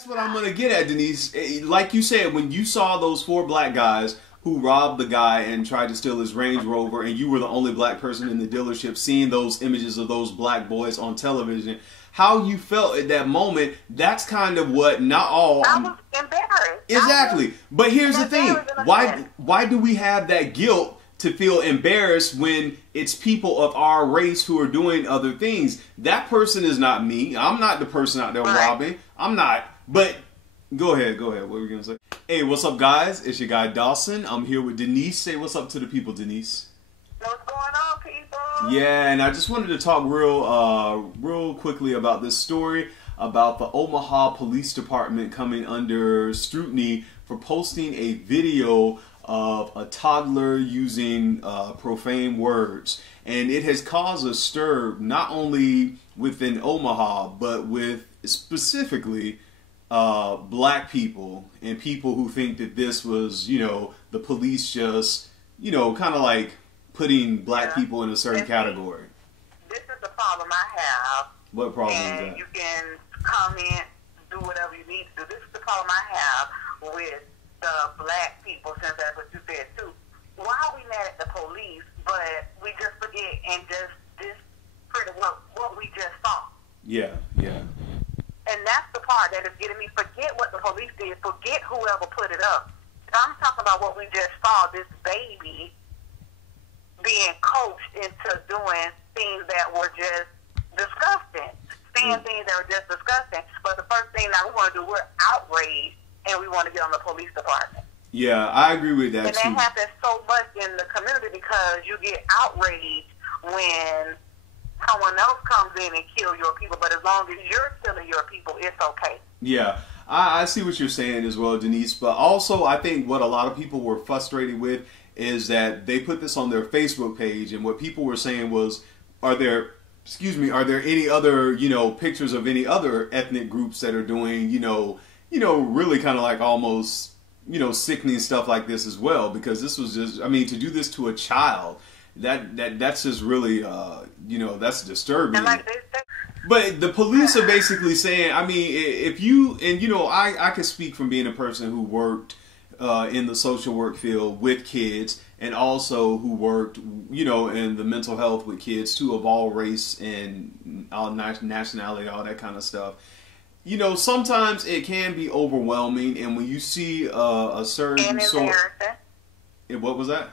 That's what I'm gonna get at, Denise. Like you said, when you saw those four black guys who robbed the guy and tried to steal his Range Rover, and you were the only black person in the dealership, seeing those images of those black boys on television, how you felt at that moment, that's kind of what, not all... I was embarrassed. Exactly. But here's the thing. Why do we have that guilt to feel embarrassed when it's people of our race who are doing other things? That person is not me. I'm not the person out there robbing. I'm not. But go ahead. What were you going to say? Hey, what's up, guys? It's your guy, Dawson. I'm here with Denise. Say what's up to the people, Denise. What's going on, people? Yeah, and I just wanted to talk real quickly about this story about the Omaha Police Department coming under scrutiny for posting a video of a toddler using profane words. And it has caused a stir not only within Omaha, but with specifically black people and people who think that this was, the police just, kind of like putting black people in a certain category. This is the problem I have. What problem is and that? You can comment, do whatever you need to do. This is the problem I have with the black people, since that's what you said too. Why are we mad at the police, but we just forget and just discredit what we just saw? Yeah. And that's the part that is getting me. Forget what the police did. Forget whoever put it up. I'm talking about what we just saw, this baby being coached into doing things that were just disgusting. Saying things that were just disgusting. But the first thing that we want to do, we're outraged, and we want to get on the police department. Yeah, I agree with that, too. And that happens so much in the community because you get outraged when someone else comes in and kills your people. But as long as you're killing your people, it's okay. Yeah, I see what you're saying as well, Denise. But also, I think what a lot of people were frustrated with is that they put this on their Facebook page, and what people were saying was, are there any other, pictures of any other ethnic groups that are doing, really kind of like almost, sickening stuff like this as well? Because this was just, to do this to a child, that's just really, that's disturbing. And like but the police are basically saying, if you, and I can speak from being a person who worked in the social work field with kids, and also who worked, in the mental health with kids too, of all race and all nationality, all that kind of stuff. Sometimes it can be overwhelming, and when you see a certain sort, what was that?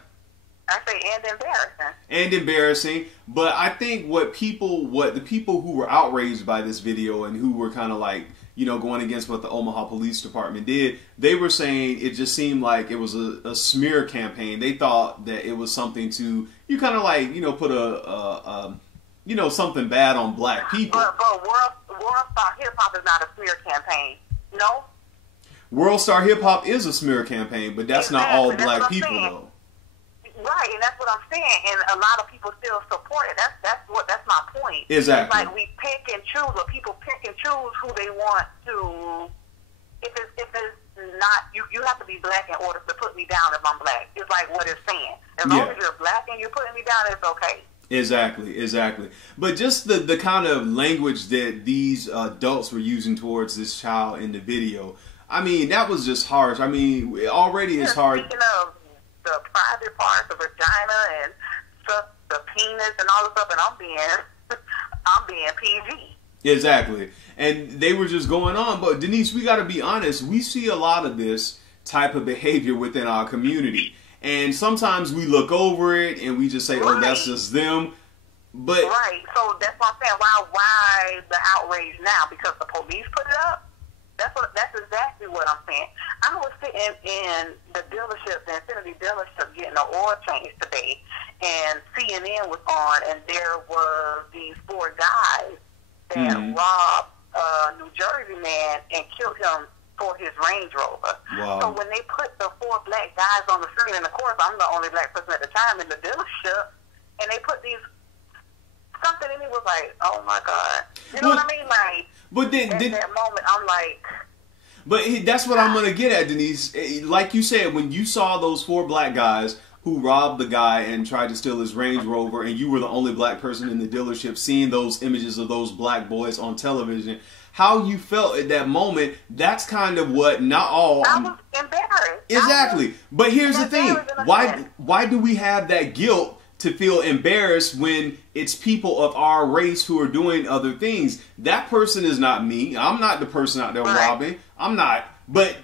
I say and embarrassing. And embarrassing, but I think what the people who were outraged by this video and who were kind of like, going against what the Omaha Police Department did, they were saying it just seemed like it was a smear campaign. They thought that it was something to, kind of like, put something bad on black people. But World Star Hip Hop is not a smear campaign, no? World Star Hip Hop is a smear campaign, but that's not all black people, though. Right, and that's what I'm saying, and a lot of people still support it. That's my point. Exactly. It's like we pick and choose, or people pick and choose who they want to. If it's not, you have to be black in order to put me down if I'm black. It's like what it's saying. As long as you're black and you're putting me down, it's okay. Exactly. But just the kind of language that these adults were using towards this child in the video, that was just harsh. Already it's hard. Speaking of the private parts, the vagina and stuff, the penis and all this stuff, and I'm being PG. Exactly. And they were just going on. But Denise, we got to be honest. We see a lot of this type of behavior within our community. And sometimes we look over it and we just say, oh, that's just them. But right. So that's what I'm saying. Why the outrage now? Because the police put it up? That's exactly what I'm saying. I was sitting in the dealership, the Infinity dealership, getting an oil change today, and CNN was on, and there were these four guys that robbed a New Jersey man and killed him for his Range Rover. Wow. So when they put the four black guys on the screen, and of course I'm the only black person at the time in the dealership, and they put these something in me was like, oh my God. You know what I mean? Like, but then, at that moment, I'm like... But that's what I'm going to get at, Denise. Like you said, when you saw those four black guys who robbed the guy and tried to steal his Range Rover, and you were the only black person in the dealership, seeing those images of those black boys on television, how you felt at that moment, that's kind of what, not all. I was embarrassed. Exactly. But here's the thing. Why do we have that guilt to feel embarrassed when it's people of our race who are doing other things? That person is not me. I'm not the person out there robbing. I'm not. But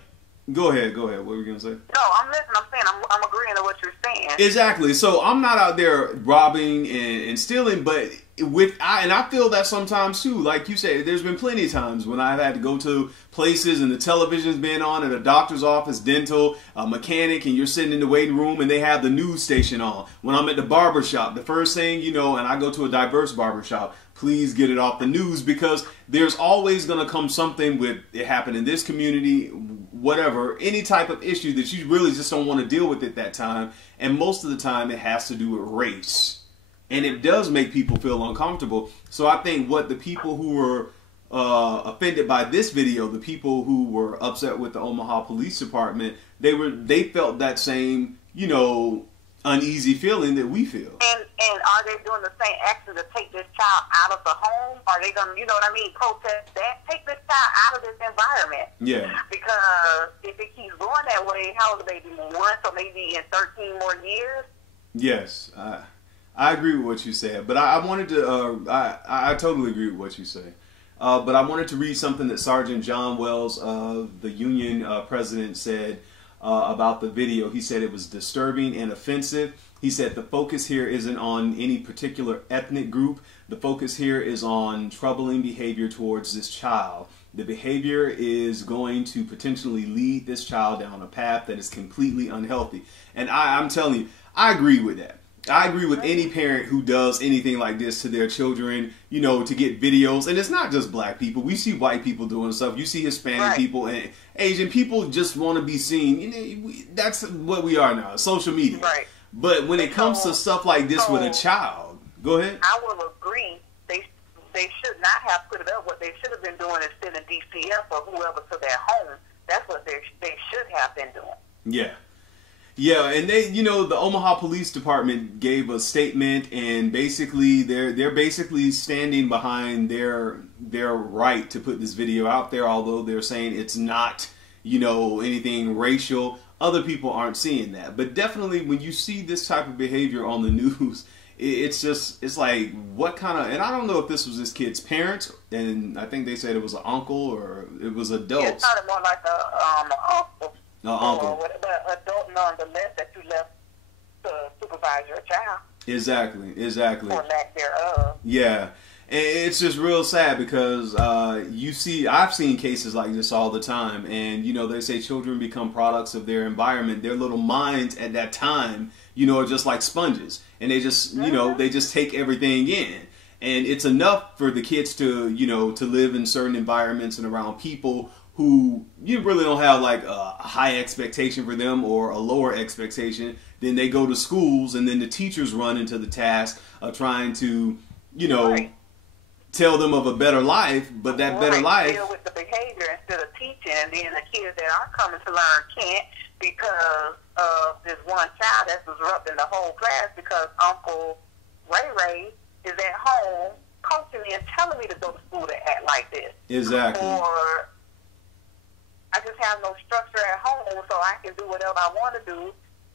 go ahead. What were you going to say? No, I'm listening. I'm saying I'm agreeing to what you're saying. Exactly. So I'm not out there robbing and stealing, but I feel that sometimes too. Like you said, there's been plenty of times when I've had to go to places and the television's been on at a doctor's office, dental, a mechanic, and you're sitting in the waiting room and they have the news station on. When I'm at the barber shop, the first thing, you know, and I go to a diverse barber shop, please get it off the news, because there's always going to come something with it happened in this community, whatever, any type of issue that you really just don't want to deal with at that time. And most of the time it has to do with race. And it does make people feel uncomfortable. So I think what the people who were offended by this video, the people who were upset with the Omaha Police Department, they felt that same, you know, uneasy feeling that we feel. And are they doing the same action to take this child out of the home? Are they going to, you know what I mean, protest that? Take this child out of this environment. Yeah. Because if it keeps going that way, how old is the baby? 1, so maybe in 13 more years? Yes. I agree with what you said, but I wanted to, I totally agree with what you say. But I wanted to read something that Sergeant John Wells, the union president, said about the video. He said it was disturbing and offensive. He said the focus here isn't on any particular ethnic group. The focus here is on troubling behavior towards this child. The behavior is going to potentially lead this child down a path that is completely unhealthy. And I'm telling you, I agree with that. I agree with any parent who does anything like this to their children, you know, to get videos. And it's not just black people. We see white people doing stuff. You see Hispanic people and Asian people just want to be seen. You know, that's what we are now, social media. Right. But when it comes to stuff like this with a child, go ahead. I will agree. They should not have put it up. What they should have been doing is sending DCF or whoever to their home. That's what they should have been doing. Yeah. Yeah, and they, you know, the Omaha Police Department gave a statement, and basically they're basically standing behind their right to put this video out there, although they're saying it's not, you know, anything racial. Other people aren't seeing that. But definitely when you see this type of behavior on the news, it's like, what kind of, and I don't know if this was this kid's parents, and I think they said it was an uncle or it was adults. It sounded more like an uncle. Uncle. But adult nonetheless that you left to supervise your child. Exactly. Or lack thereof. Yeah. And it's just real sad because I've seen cases like this all the time, and you know, they say children become products of their environment. Their little minds at that time, you know, are just like sponges, and they just, you know, they just take everything in. And it's enough for the kids to, you know, to live in certain environments and around people who you really don't have like a high expectation for them or a lower expectation. Then they go to schools, and then the teachers run into the task of trying to, you know, tell them of a better life, but that better life, deal with the behavior instead of teaching, and then the kids that are coming to learn can't because of this one child that's disrupting the whole class because Uncle Ray is at home coaching me and telling me to go to school to act like this. Exactly. Or I just have no structure at home, so I can do whatever I want to do.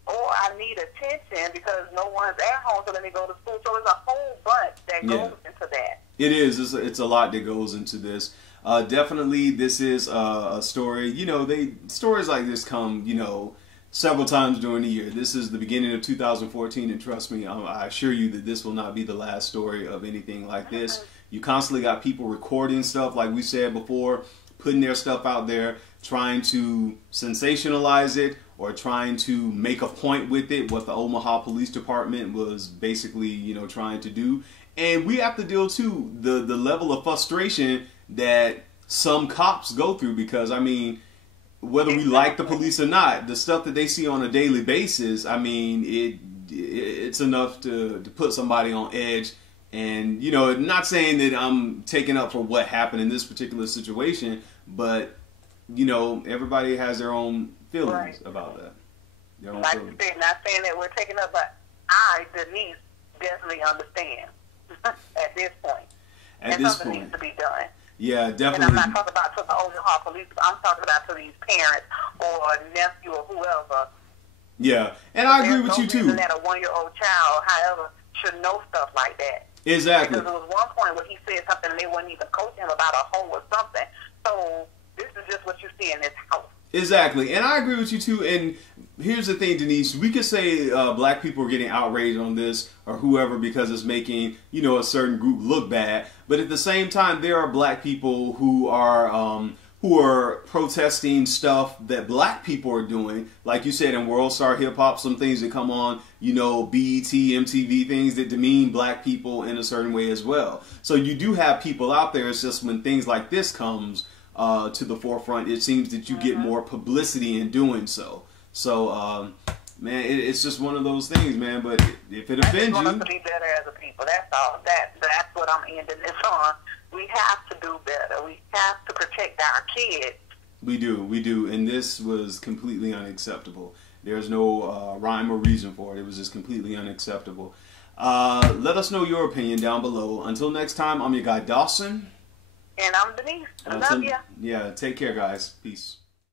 Or I need attention because no one's at home, so let me go to school. So there's a whole bunch that goes into that. It is. It's a lot that goes into this. Definitely, this is a story. You know, stories like this come, you know, several times during the year. This is the beginning of 2014, and trust me, I assure you that this will not be the last story of anything like this. You constantly got people recording stuff, like we said before, putting their stuff out there, trying to sensationalize it or trying to make a point with it, what the Omaha Police Department was basically, you know, trying to do. And we have to deal too the level of frustration that some cops go through, because I mean, whether we like the police or not, the stuff that they see on a daily basis, I mean, it's enough to put somebody on edge. And, you know, not saying that I'm taking up for what happened in this particular situation, but, you know, everybody has their own feelings about that. Their own feelings. You said, not saying that we're taking up, but I, Denise, definitely understand at this point. At this point. Something needs to be done. Yeah, And definitely. I'm not talking about to the Omaha Police. I'm talking about to these parents or nephew or whoever. Yeah, and I agree with you There's no reason too. that a 1-year-old child, however, should know stuff like that. Exactly. Because there was one point where he said something and they wouldn't even coach him about a hoe or something. So this is just what you see in this house. Exactly, and I agree with you too. And here's the thing, Denise, we could say black people are getting outraged on this or whoever because it's making, you know, a certain group look bad. But at the same time, there are black people who are protesting stuff that black people are doing. Like you said, in World Star Hip Hop, some things that come on, you know, BET, MTV, things that demean black people in a certain way as well. So you do have people out there. It's just when things like this comes to the forefront, it seems that you get more publicity in doing so. So, man, it's just one of those things, man. But if it offends I just want you, us to be better as a people. That's all. That's what I'm ending this on. We have to do better. We have to protect our kids. we do. And this was completely unacceptable. There's no rhyme or reason for it. It was just completely unacceptable. Let us know your opinion down below. Until next time, I'm your guy Dawson. And I'm Denise. I love you. Yeah, take care, guys. Peace.